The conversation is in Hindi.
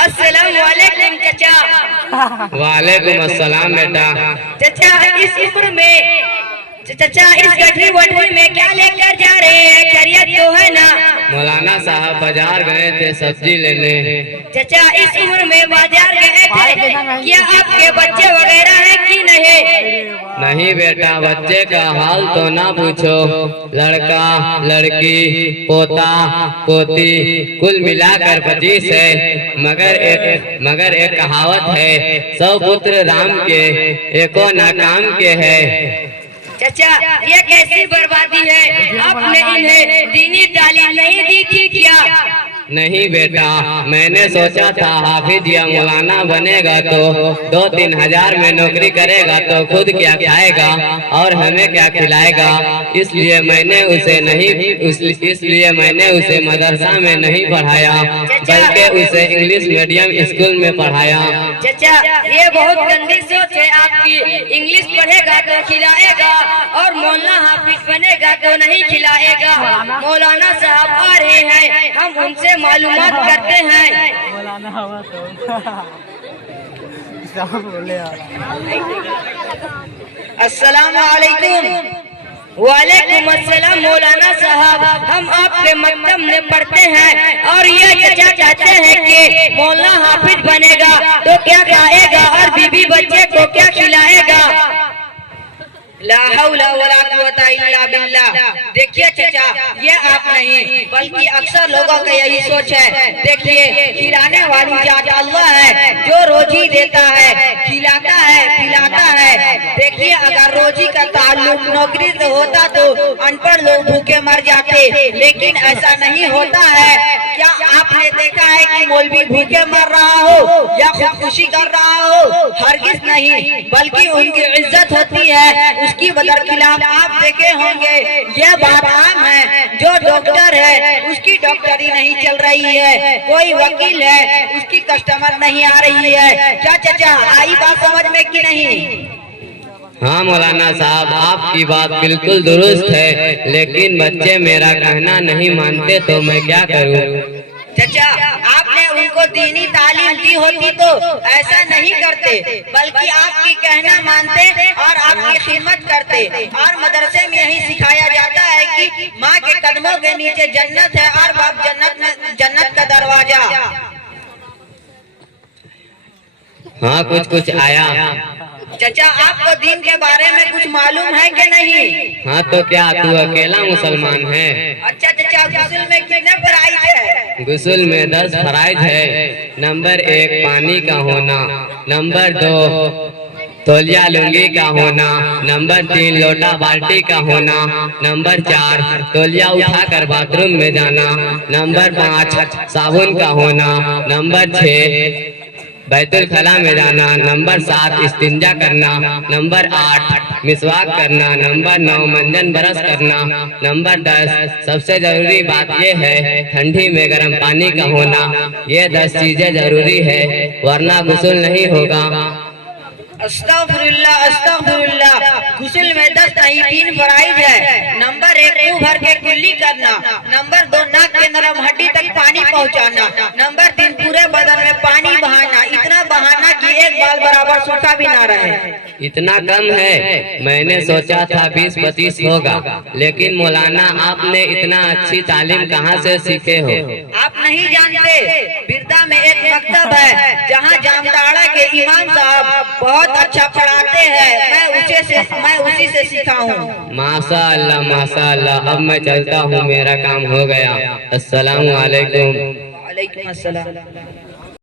अस्सलामुअलैकुम चाचा। वालेकुम अस्सलाम बेटा। चाचा इस उम्र में चाचा इस गठरी वठरी में क्या लेकर जा रहे हैं? खैरियत तो है ना? मौलाना साहब बाजार गए थे सब्जी लेने। चाचा इस उम्र में बाजार गए थे, क्या आपके बच्चे वगैरह हैं कि नहीं? नहीं बेटा, बच्चे का हाल तो ना पूछो। लड़का लड़की पोता पोती कुल मिलाकर 25 है। मगर एक कहावत है, 100 पुत्र राम के एको नाकाम के है। चाचा ये कैसी बर्बादी है? आपने इन्हें दीनी तालीम नहीं दी थी क्या? नहीं बेटा, मैंने सोचा था हाफिज या मौलाना बनेगा तो 2-3 हजार में नौकरी करेगा तो खुद क्या खाएगा और हमें क्या खिलाएगा। इसलिए मैंने उसे मदरसा में नहीं पढ़ाया, बल्कि उसे इंग्लिश मीडियम स्कूल में पढ़ाया। चाचा ये बहुत गंदी सोच है आपकी। इंग्लिश पढ़ेगा तो खिलाएगा और मौलाना हाफिज बनेगा तो नहीं खिलाएगा। मौलाना साहब आ रहे हैं, हम उनसे मालूमात करते हैं। मौलाना हुआ तो बोले अस्सलामुअलैकुम। वालेकुम अस्सलाम मौलाना साहब, हम आपके मकतब में पढ़ते हैं और ये चाचा चाहते हैं कि मौलाना हाफिज बनेगा तो क्या खाएगा और बीबी बच्चे को क्या खिलाएगा। ला हौला वला कुव्वता इल्ला बिल्लाह। देखिए चाचा ये आप नहीं बल्कि अक्सर लोगों का यही सोच है। देखिए खिलाने वाली जात अल्लाह है, जो रोजी देता है, खिलाता है, पिलाता है। देखिए अगर रोजी का ताल्लुक नौकरी से होता तो अनपढ़ लोग भूखे मर जाते, लेकिन ऐसा नहीं होता है। क्या आपने देखा है कि मौलवी भूखे मर रहा हो या खुदकुशी कर रहा हो? हरगिज नहीं, बल्कि उनकी इज्जत होती है। उसकी बदरखिलाफ आप देखे होंगे, यह बात आम है। जो डॉक्टर है उसकी डॉक्टरी नहीं चल रही है, कोई वकील है उसकी कस्टमर नहीं आ रही है। क्या चाचा आई बात समझ में कि नहीं? हाँ मौलाना साहब, आपकी बात बिल्कुल दुरुस्त है, लेकिन बच्चे मेरा कहना नहीं मानते तो मैं क्या करूँ? चाचा आपने उनको दीनी तालीम दी होती तो ऐसा नहीं करते, बल्कि आपकी कहना मानते और आपकी खिदमत करते। और मदरसे में यही सिखाया जाता है कि माँ के कदमों के नीचे जन्नत है और बाप जन्नत का दरवाजा। हाँ कुछ आया। चाचा आपको दीन के बारे में कुछ मालूम है कि नहीं? हाँ तो क्या तू अकेला मुसलमान है? अच्छा चाचा गुस्ल में कितने फराइज है? गुस्ल में 10 फराइज है। नंबर 1 पानी का होना, नंबर 2 तौलिया लुंगी का होना, नंबर 3 लोटा बाल्टी का होना, नंबर 4 तौलिया उठाकर बाथरूम में जाना, नंबर 5 साबुन का होना, नंबर 6 बैतुल खला में जाना, नंबर 7 इस्तिंजा करना, नंबर 8 मिसवाक करना, नंबर 9 मंजन ब्रश करना, नंबर 10 सबसे जरूरी बात यह है ठंडी में गर्म पानी का होना। ये 10 चीजें जरूरी है, वरना गुस्ल नहीं होगा। अस्तगफिरुल्लाह अस्तगफिरुल्लाह। गुस्ल में 10 नहीं 3 फराइज है। नंबर 1 मुंह भर के कुल्ली करना, नंबर 2 नाक के नरम हड्डी तक पानी पहुंचाना, नंबर 3 पूरे बदन में पानी बहाना, इतना बहाना कि एक बाल बराबर सूखा भी ना रहे। इतना कम है? मैंने सोचा था 20-25 होगा, लेकिन मौलाना आपने इतना अच्छी तालीम कहाँ से सीखे हो? आप नहीं जानते, बिरदा में एक मकतब है जहाँ जामताड़ा के इमाम साहब बहुत अच्छा पढ़ाते हैं। मैं उसी से सीखा हूँ। माशाअल्लाह माशाअल्लाह। अब मैं चलता हूँ, मेरा काम हो गया। अस्सलाम वालेकुम। वालेकुम अस्सलाम।